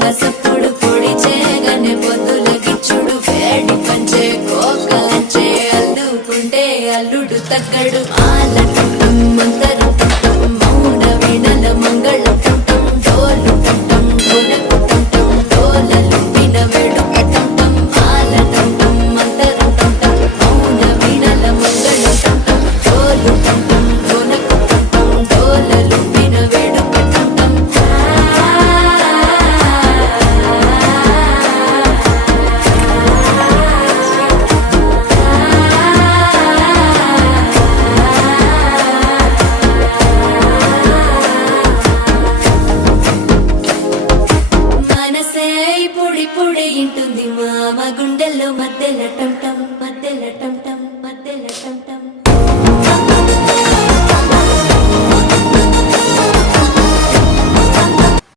గాజుల సప్పుడు పొడి చేయగానే పొద్దుల గిచ్చుడు వేడి పంచే కోకంచే అల్లుకుంటే అల్లుడు తగ్గడు